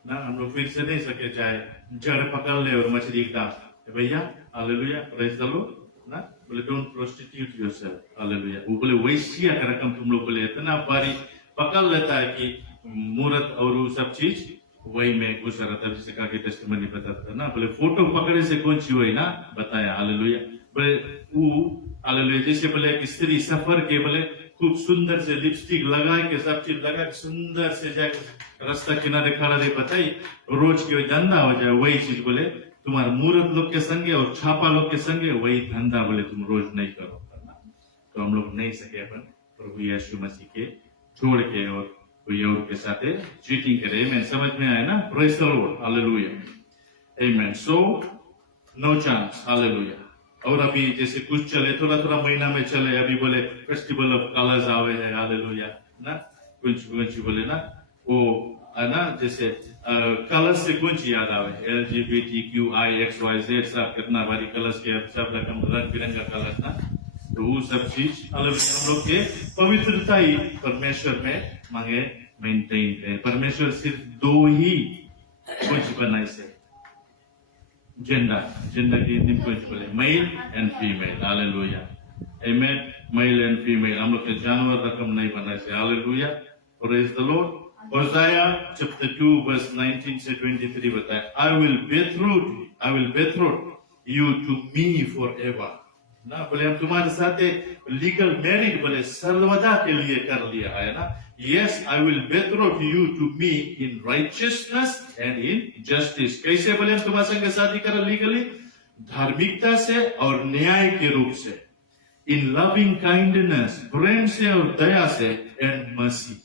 ना। हम लोग फिर से नहीं सके जाए जड़ पकड़ ले और मछली का भैया। हालेलुया, प्रेज द लॉर्ड ना। बोले डोंट प्रोस्टिट्यूट योरसेल्फ। हालेलुया। वो बोले वैश्या का रकम तुम लोग बोले इतना बारी पकड़ लेता है कि मूर्त और वो सब चीज वही में घुस रहा था। जैसे कहा कि टेस्टिमनी बताता था ना। बोले फोटो पकड़े से कौन सी हुई ना बताया। हालेलुया। बोले वो हालेलुया जैसे बोले एक स्त्री सफर के बोले खूब सुंदर से लिपस्टिक लगा के सब चीज लगा के सुंदर से जाके रास्ता किनारे खड़ा रही बताई रोज की धंधा हो जाए। वही चीज बोले तुम्हारे मूर्त लोग के संगे और छापा लोग के संगे वही धंधा बोले तुम रोज नहीं करो करना। तो हम लोग नहीं सके अपन प्रभु यीशु मसीह के छोड़ के और कोई और के साथ चीटिंग करे। आमीन, समझ में आया ना। Praise the Lord, hallelujah, amen. So no chance. Hallelujah. और अभी जैसे कुछ चले थोड़ा महीना में चले, अभी बोले फेस्टिवल ऑफ कलर्स आवे है। हालेलुया ना। कुछ बोले ना वो है ना, जैसे कलर्स से कुछ याद आवे LGBTQIXYZ सब कितना बारी कलर्स के सब रंग बिरंगा कलर्स ना। तो वो सब चीज हम लोग के पवित्रता ही परमेश्वर में मांगे मेंटेन करें। परमेश्वर सिर्फ दो ही कुछ बनाए से gender की हिंदी में कुछ बोले male and female, hallelujah, amen, male and female, हम लोग के जानवर रकम नहीं बना से, hallelujah, praise the Lord. Hosea chapter 2 verse 19 से 23 बताया, I will betroth you to me forever. ना बोले हम तुम्हारे साथ लीगल मैरिज बोले सर्वदा के लिए कर लिया है ना. Yes, I will betroth you to me in righteousness and in justice. कैसे बोले हम तुम्हारे संग शादी करें लीगली? धार्मिकता से और न्याय के रूप से. In loving kindness, प्रेम से और दया से, and mercy.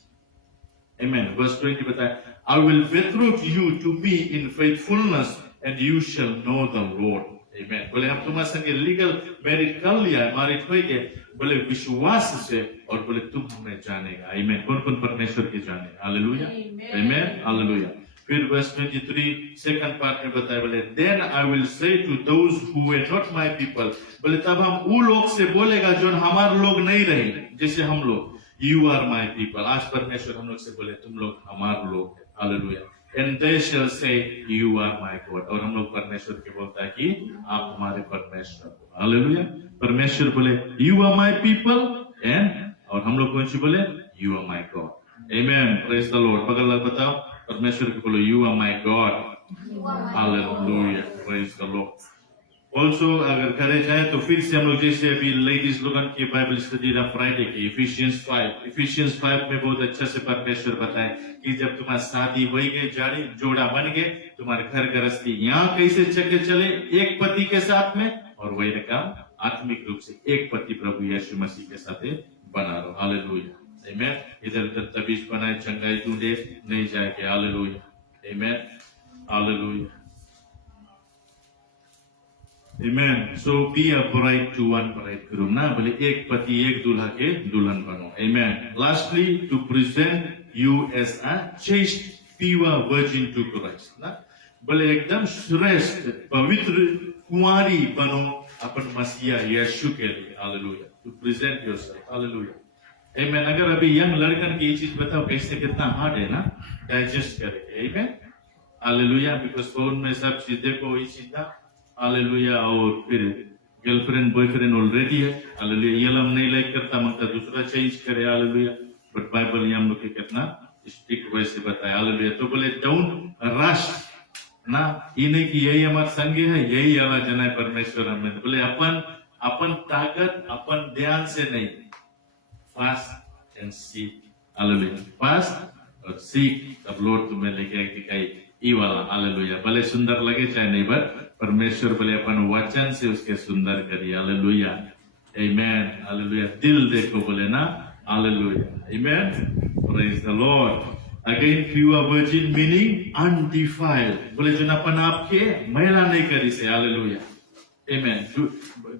Amen. Verse 20 बताया, I will betroth you to me in faithfulness and you shall know the Lord. Amen. बोले हम तुम्हारे संगे लीगल मैरिज कर लिया है, मैरिज हो गए, बोले विश्वास से, और बोले तुम हमें जानेगा. Amen. कौन कौन परमेश्वर के जाने? Hallelujah. Amen. Hallelujah. फिर verse 23 second part में बताया, बोले then I will say to those who were not my people. बोले तब हम उन लोग से बोलेगा जो हमारे लोग नहीं रहे, जैसे हम लोग. You are my people. आज परमेश्वर हम लोग से बोले तुम लोग हमारे लोग हैं. Hallelujah. And they shall say, you are my God. और हम लोग परमेश्वर के बोलता है कि आप हमारे परमेश्वर हो. Hallelujah. परमेश्वर बोले you are my people and और हम लोग कौन सी बोले you are my God. Amen. Praise the Lord. बगल लग बताओ परमेश्वर को बोलो you are my God. Hallelujah. Praise the Lord. Also अगर करे जाए तो फिर से हम लोग जैसे अभी लेडीज लोगों की बाइबल स्टडी रहा फ्राइडे की Ephesians 5 में बहुत अच्छा से परमेश्वर बताए कि जब तुम्हारी शादी हो गई, जारी जोड़ा बन गए, तुम्हारे घर गृहस्थी यहाँ कैसे चले एक पति के साथ में, और वही काम आत्मिक रूप से एक पति प्रभु यीशु मसीह के साथ बना रहो. हालेलुया. आमेन. इधर उधर तबीज बनाए चंगाई ढूंढे नहीं जाएंगे. Hallelujah. Amen. Hallelujah. Amen. So be a bride to one bridegroom. ना बोले एक पति एक दूल्हा के दुल्हन बनो. Amen. Lastly, to present you as a chaste, pure virgin to Christ. ना बोले एकदम श्रेष्ठ पवित्र कुंवारी बनो अपन मसीहा यीशु के लिए. Hallelujah. To present yourself. Hallelujah. Amen. अगर अभी यंग लड़कन की ये चीज बताओ कैसे कितना हार्ड है ना डाइजेस्ट करेंगे. Amen. Hallelujah. Because फोन में सब चीज देखो ये चीज ना. हालेलुया. और फिर गर्लफ्रेंड बॉयफ्रेंड ऑलरेडी है. हालेलुया. ये लम नहीं लाइक करता मगर दूसरा चेंज करे. हालेलुया. बट बाइबल ये हम लोग के कितना स्ट्रिक्ट वैसे बताया. हालेलुया. तो बोले डोंट रश ना, ये नहीं कि यही हमारा संग है, यही आवाज जना परमेश्वर हमें. बोले अपन ताकत अपन ध्यान से नहीं, fast and seek. Hallelujah. Fast और सीक तब लॉर्ड तुम्हें लेके दिखाई ई वाला. हालेलुया. भले सुंदर लगे चाहे नहीं, बट परमेश्वर बोले अपन वचन से उसके सुंदर करिए. हालेलुया. आमेन. हालेलुया. दिल देखो बोले ना. Hallelujah. Amen. Praise the Lord. Again pure virgin meaning undefiled. बोले जो अपन आपके महिला नहीं करी से. Hallelujah. Amen.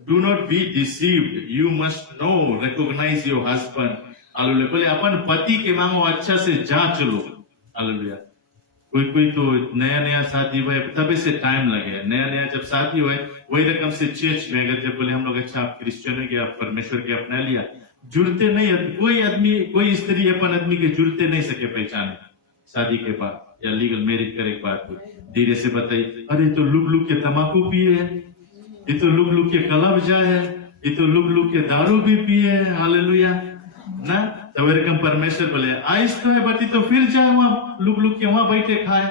Do not be deceived. You must know recognise your husband. Hallelujah. बोले अपन पति के मांगो अच्छा से जांच लो. हालेलुया. कोई तो नया शादी हुआ तभी से टाइम लगे. नया जब शादी हुआ वही रकम से चर्च में अगर जब बोले हम लोग अच्छा क्रिश्चियन के परमेश्वर के अपना लिया, जुड़ते नहीं. कोई आदमी कोई स्त्री अपन आदमी के जुड़ते नहीं सके पहचाने शादी के बाद या लीगल मैरिज करे के बाद. धीरे से बताई अरे तो लुक के तम्बाकू पिए है, ये तो लुक के कलब जाए है, ये तो लुक के दारू भी पिए है. हालेलुया ना. तो रकम परमेश्वर बोले आइस तो है बटी तो फिर जाए वहां लुक के वहां बैठे खाए.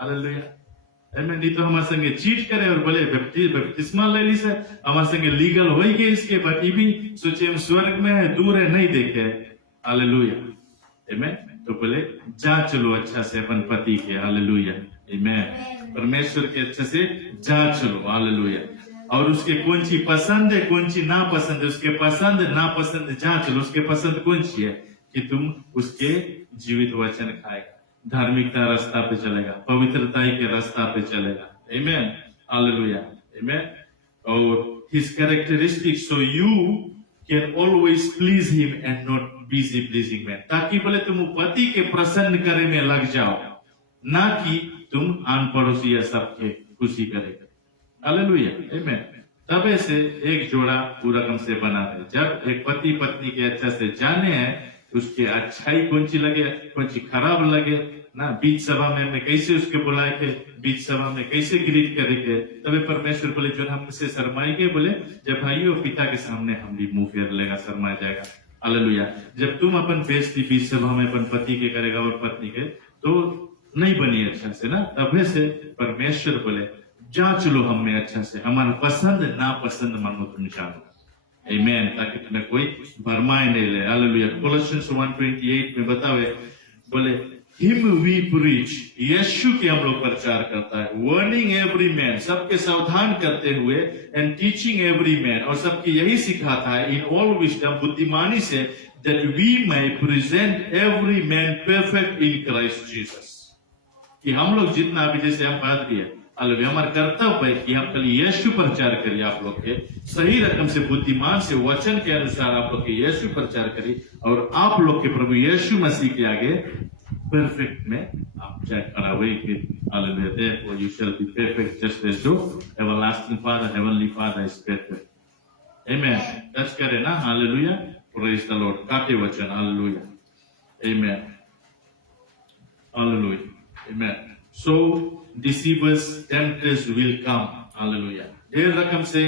हालेलुया. आमेन. नहीं तो हमारे संगे चीट करे और बोले बपतिस्मा ले ली से हमारे संगे लीगल हो गए इसके बाद ये भी सोचे हम स्वर्ग में है दूर है नहीं देखे. हालेलुया. आमेन. तो बोले जांच लो अच्छा से अपन पति के. हालेलुया. आमेन. परमेश्वर के अच्छे से जांच लो. हालेलुया. और उसके कौन सी पसंद है कौन सी ना पसंद है, उसके पसंद ना पसंद जांच लो. उसके पसंद कौन सी है कि तुम उसके जीवित वचन खाएगा, धार्मिकता रास्ता पे चलेगा, पवित्रता के रास्ता पे चलेगा. आमेन. हालेलुया. आमेन. और his characteristics so you can always please him and not busy pleasing man. ताकि बोले तुम पति के प्रसन्न करे में लग जाओ, ना कि तुम आन पड़ोसी या सबके खुशी करेगा. हालेलुया. आमेन. तब से एक जोड़ा पूरा कम से बना है. जब एक पति पत्नी के अच्छा से जाने हैं उसके अच्छाई कौन सी लगे, कौन सी खराब लगे ना। बीच सभा में हमने कैसे उसके बुलाए थे, बीच सभा में कैसे ग्रीट करेंगे, तभी परमेश्वर बोले जो हमसे शर्माएंगे, बोले जब भाइयों पिता के सामने हम भी मुंह फेर लेगा, शर्मा जाएगा। हालेलुया। जब तुम अपन बेइज्जती बीच सभा में अपन पति के करेगा और पत्नी के, तो नहीं बनी अच्छा से ना। तब से परमेश्वर बोले जांच लो हमें अच्छा से, हमारा पसंद ना पसंद मानो तो निशान, आमीन, ताकि तुम्हें कोई भरमाए नहीं ले। हालेलुया। कोलोसियंस 1:28 में बतावे, बोले हिम वी प्रीच, यीशु के हम लोग प्रचार करता है, वार्निंग एवरी मैन, सबके सावधान करते हुए, एंड टीचिंग एवरी मैन, और सबके यही सिखाता है, इन ऑल विजडम, बुद्धिमानी से, that we may present every man perfect in Christ Jesus. कि हम लोग जितना अभी जैसे हम बात किए, हालेलुया, हमारा कर्तव्य है कि हम कल यीशु प्रचार करिए, आप लोग के सही रकम से, बुद्धिमान से, वचन के अनुसार आप लोग के यीशु प्रचार करिए, और आप लोग के प्रभु यीशु मसीह के आगे परफेक्ट में आप चाहे खड़ा हुए कि hallelujah, therefore you shall be perfect just as your everlasting Father, heavenly Father is perfect. Amen. Touch करे ना, हालेलुया, praise the Lord, काटे वचन, hallelujah, amen, hallelujah, amen. So deceivers, tempters will come, hallelujah. ढेर रकम से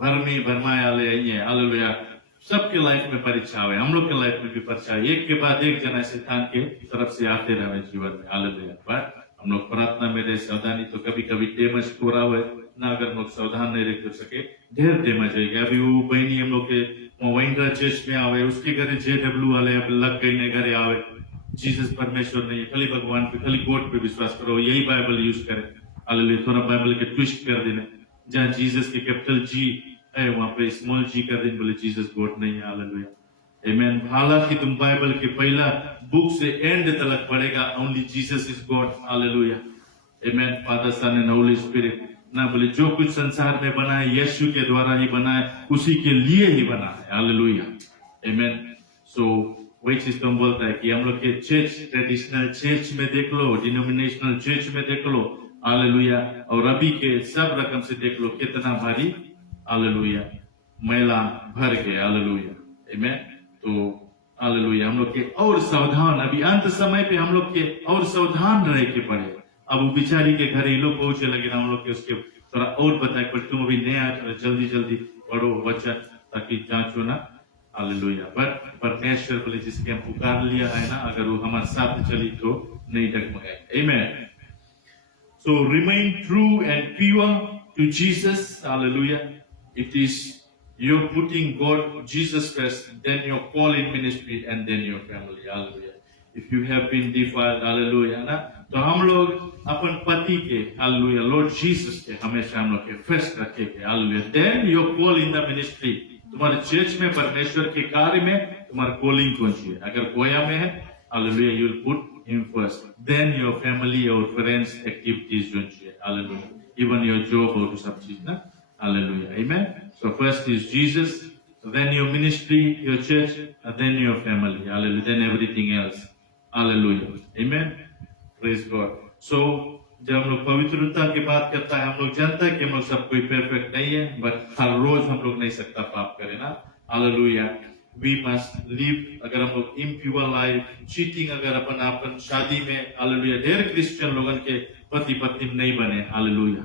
भरमाए आले आइए, hallelujah. सबके लाइफ में परीक्षा है, हम लोग के लाइफ में भी परीक्षा है, एक के बाद एक जना शैतान के तरफ से आते रहे जीवन में, हालेलुया। पर हम लोग प्रार्थना में रहे सावधानी, तो कभी कभी डैमेज पूरा हुए ना, अगर हम लोग सावधान नहीं रह सके ढेर डैमेज आएगा। अभी वो बहनी हम लोग के वैंड्रा चर्च में आवे, उसके घरे JW वाले लग गई ने घरे आवे, जीसस परमेश्वर नहीं, खाली भगवान पे, खाली गॉड पे विश्वास करो, यही बाइबल यूज करे, हालेलुया। थोड़ा बाइबल के ट्विस्ट कर देने, जहाँ जीसस के कैपिटल जी है वहां पे स्मॉल जी कर देने, बोले जीसस गॉड नहीं है, हालेलुया, आमीन। हालांकि तुम बाइबल के पहला बुक से एंड तक पढ़ेगा, only Jesus is God, hallelujah, amen, Father Son and Holy Spirit ना, बोले जो कुछ संसार में बना है यीशु के द्वारा ही बना है, उसी के लिए ही बना है, हालेलुया, आमीन। सो वही चीज तो हम बोलता है कि हम लोग के चर्च, ट्रेडिशनल चर्च में देख लो, डिनोमिनेशनल चर्च में देख लो, हालेलुया, और अभी के सब रकम से देख लो, कितना भारी, हालेलुया, मैला भर गए, हालेलुया, आमीन। तो हालेलुया, हम लोग के और सावधान, अभी अंत समय पे हम लोग के और सावधान रह के पड़े। अब वो बिचारी के घर ये लोग पहुंचे लगे ना, हम लोग के उसके थोड़ा और बताए, पर तुम अभी नया जल्दी जल्दी पढ़ो वचन, ताकि जांचो ना, हालेलुया। बट परमेश्वर बोले जिसके हम पुकार लिया है ना, अगर वो हमारे साथ चली तो नहीं डगमगाए, आमीन। So remain true and pure to Jesus, hallelujah. It is you're putting God, Jesus first, then your call in ministry, and then your family, hallelujah. If you have been defiled, hallelujah, ना, तो हम लोग अपन पति के, hallelujah, Lord Jesus के हमेशा हम लोग के first रखेंगे, hallelujah. Then your call in the ministry, तुम्हारे चर्च में परमेश्वर के कार्य में तुम्हारा कॉलिंग कौन सी है, अगर कोया में है, hallelujah, you will put him first. Then your family, your friends, activities कौन सी है, hallelujah. Even your job और सब चीज ना, hallelujah, amen. So first is Jesus, then your ministry, your church, and then your family, hallelujah, then everything else, hallelujah, amen, praise God. So जब हम लोग पवित्रता की बात करता है, हम लोग जानते हैं कि हम लोग सब कोई परफेक्ट नहीं है, बट हर रोज हम लोग नहीं सकता पाप करें ना, हालेलुया। We must live, अगर हम लोग impure life, cheating, अगर अपन शादी में, हालेलुया, ढेर क्रिश्चियन लोगन के पति पत्नी नहीं बने, हालेलुया,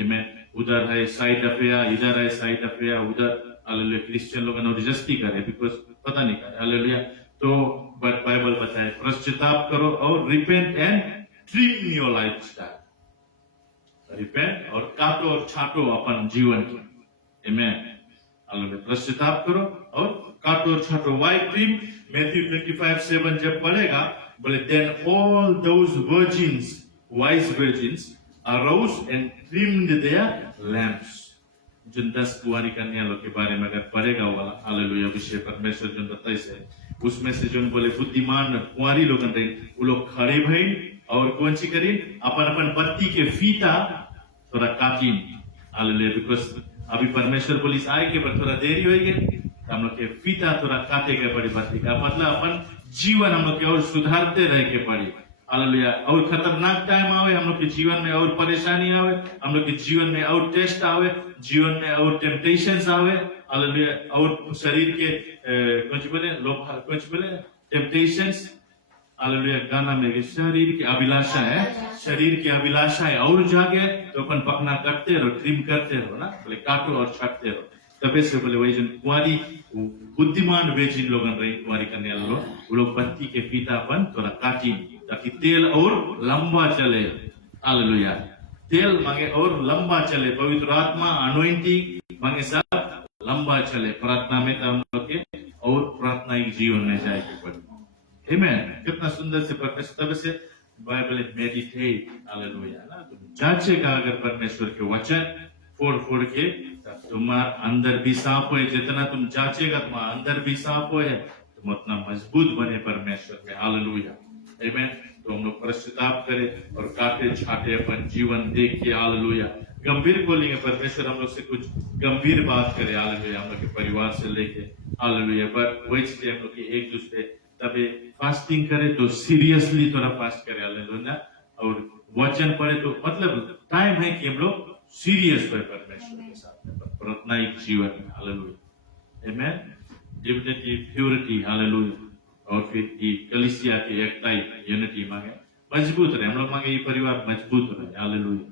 आमीन। उधर है साइड अफेयर, इधर है साइड अफेयर, उधर, हालेलुया, क्रिश्चियन लोगन और जस्टी करे, बिकॉज पता नहीं करे, हालेलुया। तो बट बाइबल बताए पश्चाताप करो और repent and trim your lifestyle, repent और काटो और छाटो अपन जीवन को, आमीन, हालेलुया। पश्चाताप करो और काटो और छाटो। Why trim? मैथ्यू 25:7 जब पढ़ेगा, बोले then all those virgins, wise virgins, arose and trimmed their lamps. जो 10 कुंवारी कन्या लोग के बारे में अगर पढ़ेगा वाला, हालेलुया, विषय परमेश्वर जो बताई से, उसमें से जो बोले बुद्धिमान कुंवारी लोग रहे, वो लोग खड़े भई और कौन सी करी, अपन अपन पति के फीता थोड़ा काटी, हालेलुया, बिकॉज अभी परमेश्वर पुलिस आए के पर थोड़ा देरी होगी, हम लोग के फीता थोड़ा काटे के पड़ी पति का, मतलब अपन जीवन हम लोग के और सुधारते रह के पड़ी, हालेलुया। और खतरनाक टाइम आवे हम लोग के जीवन में, और परेशानी आवे हम लोग के जीवन में, और टेस्ट आवे जीवन में, और टेम्पटेशंस आवे, हालेलुया, और शरीर के कुछ बोले लोग, कुछ बोले टेम्पटेशंस, हालेलुया, गाना में कि शरीर की अभिलाषा है, शरीर की अभिलाषा है और जागे तो अपन पकना करते रहो, ट्रिम करते रहो ना, बोले काटो और छाटते रहो। तबे से बोले वही जन कुंवारी बुद्धिमान वे जिन लोगन रही कुंवारी करने वाले लोग, वो लोग पत्ती के पीतापन थोड़ा काटी ताकि तेल और लंबा चले। हालेलुया, तेल मांगे और लंबा चले, पवित्र आत्मा अनोइंटिंग मांगे सब लंबा चले। प्रार्थना में हम लोग के और प्रार्थना एक जीवन में जाएगी। आमेन। कितना सुंदर से परमेश्वर, तब से बाइबल मेडिटेट, हालेलुया ना, तुम जांचेगा अगर परमेश्वर के वचन फोड़ के, तुम्हारा अंदर भी साफ हो, जितना तुम जांचेगा तुम्हारा अंदर भी साफ हो, तुम उतना मजबूत बने परमेश्वर में। हालेलुया, आमेन। तो हम लोग पश्चाताप करें और काटे छाटे अपन जीवन देख के, हालेलुया, गंभीर बोलेंगे परमेश्वर हम लोग से कुछ गंभीर बात करे, हालेलुया, हम लोग के परिवार से लेके, हालेलुया। पर वही चीज हम लोग की एक दूसरे तबे फास्टिंग करे तो सीरियसली थोड़ा फास्ट करे, हालेलुया, और वचन पढ़े तो मतलब टाइम है कि हम लोग सीरियस हुए परमेश्वर के साथ प्रार्थना एक जीवन में, हालेलुया, आमेन। डिविनिटी, प्योरिटी, हालेलुया, और फिर ये कलीसिया की एकता, यूनिटी मांगे, मजबूत रहे हम लोग, मांगे ये परिवार मजबूत रहे, हालेलुया,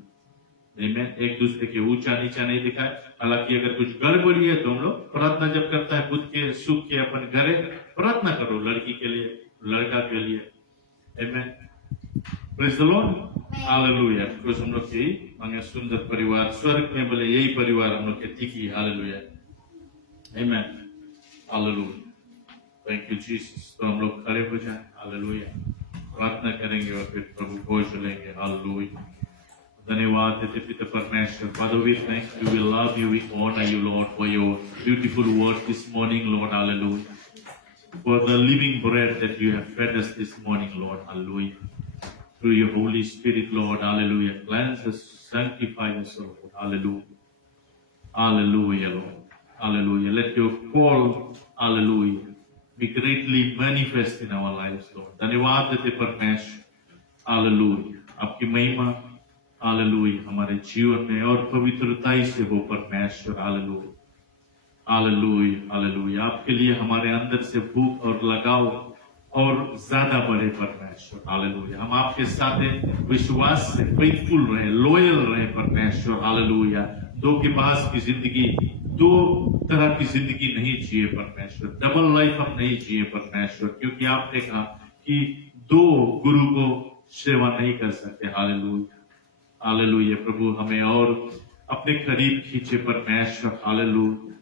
आमेन। एक दूसरे के ऊंचा नीचा नहीं दिखाए। हालांकि अगर कुछ गड़बड़ी है तो हम लोग प्रार्थना जब करता है खुद के सुख के अपन घरे प्रार्थना करो, लड़की के लिए, लड़का के लिए, amen. Praise the Lord, hallelujah. Because हम लोग की मांगे सुंदर परिवार स्वर्ग में, बोले यही परिवार हम लोग के टिकी, hallelujah, amen, hallelujah. Thank you Jesus. तो हम लोग खड़े हो जाए, हालेलुया, प्रार्थना करेंगे और फिर प्रभु भोज लेंगे, हालेलुया। धन्यवाद देते पिता परमेश्वर। Father, we thank you, we love you, we honor you, Lord, for your beautiful word this morning, Lord, hallelujah. For the living bread that you have fed us this morning, Lord, hallelujah. Through your Holy Spirit, Lord, hallelujah. Cleanse us, sanctify us, Lord, hallelujah. Hallelujah, Lord, hallelujah. Let your call, hallelujah, be greatly manifest in our lives, Lord. धन्यवाद देते परमेश्वर, hallelujah. आपकी महिमा, hallelujah, हमारे जीवन में और पवित्रताई से हो परमेश्वर, हालेलुया, हालेलुया, हालेलुया। आपके लिए हमारे अंदर से भूख और लगाव और ज्यादा बढ़े परमेश्वर, हालेलुया। हम आपके साथ विश्वास से फेथफुल रहे, लॉयल रहे परमेश्वर, हालेलुया। धोखेबाज की जिंदगी, दो तरह की जिंदगी नहीं जिए परमेश्वर, डबल लाइफ हम नहीं जिए परमेश्वर, क्योंकि आपने कहा कि दो गुरु को सेवा नहीं कर सकते, हालेलुया, हालेलुया। प्रभु हमें और अपने करीब खींचे परमेश्वर, हालेलुया,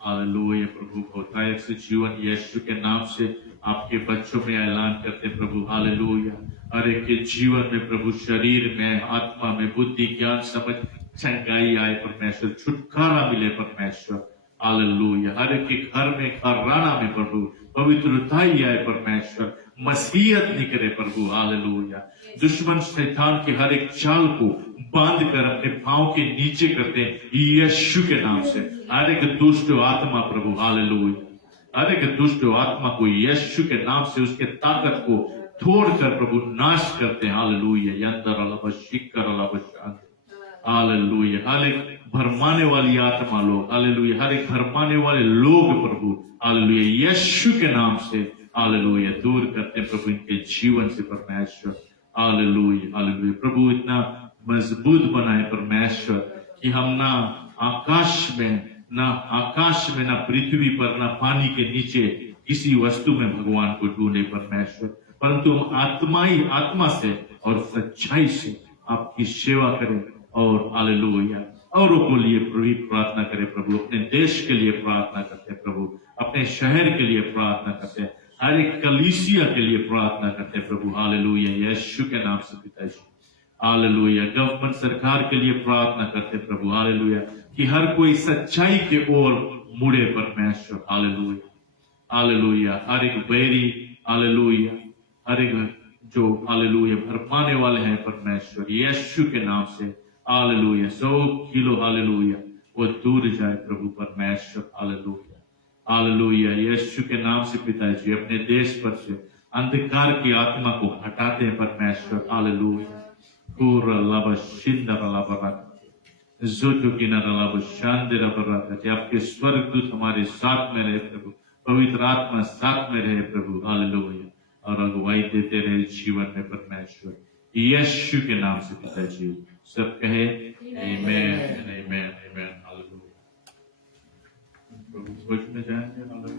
हालेलुया। प्रभु बहुतायत से जीवन यीशु के नाम से आपके बच्चों में ऐलान करते प्रभु, हालेलुया। हर एक के जीवन में प्रभु, शरीर में, आत्मा में, बुद्धि, ज्ञान, समझ, चंगाई आए परमेश्वर, छुटकारा मिले परमेश्वर, हालेलुया। हर एक के घर में, घराना में प्रभु पवित्रताई आए परमेश्वर, मसीहत निकले प्रभु, हालेलुया। दुश्मन शैतान के हर एक चाल को बांध कर अपने पांव के नीचे करते हैं यीशु के नाम से। हर एक दुष्ट आत्मा प्रभु, हालेलुया, हर एक दुष्ट आत्मा को यीशु के नाम से उसके ताकत को तोड़कर प्रभु नाश करते हैं, हालेलुया। यंदर अलबशिकर अलबशान, हालेलुया। हर एक भरमाने वाली आत्मा लोग, हालेलुया, हर एक भरमाने वाले लोग प्रभु, हालेलुया, यीशु के नाम से, हालेलुया, दूर करते प्रभु इनके जीवन से परमेश्वर, हालेलुया, हालेलुया। प्रभु इतना मजबूत बनाए परमेश्वर कि हम ना आकाश में, ना पृथ्वी पर, ना पानी के नीचे किसी वस्तु में भगवान को ढूंढे परमेश्वर, परंतु हम आत्मा से और सच्चाई से आपकी सेवा करें और, हालेलुया, औरों को लिए प्रभु प्रार्थना करें प्रभु, अपने देश के लिए प्रार्थना करते हैं प्रभु, अपने शहर के लिए प्रार्थना करते हैं, हर एक कलीसिया के लिए प्रार्थना करते हैं प्रभु, हालेलुया, यीशु के नाम से पिताजी, हालेलुया। गवर्नमेंट सरकार के लिए प्रार्थना करते हैं प्रभु, हालेलुया, कि हर कोई सच्चाई के ओर मुड़े परमेश्वर, हालेलुया, हालेलुया। हर एक बैरी, हालेलुया, हर एक जो, हालेलुया, भरमाने वाले हैं परमेश्वर, यीशु के नाम से, हालेलुया, 100 किलो, हालेलुया, वो दूर जाए प्रभु परमेश्वर, हालेलुया, हालेलुया, यीशु के नाम से पिताजी अपने देश पर से अंधकार की आत्मा को हटाते हैं परमेश्वर, हालेलुया। आपके स्वर्गदूत हमारे साथ में रहे प्रभु, पवित्र आत्मा साथ में रहे प्रभु, हालेलुया, और अगुवाई देते रहे जीवन में परमेश्वर, यीशु के नाम से पिताजी। सब कहे आमेन, आमेन, आमेन, हालेलुया। प्रभु भोज में जाएंगे।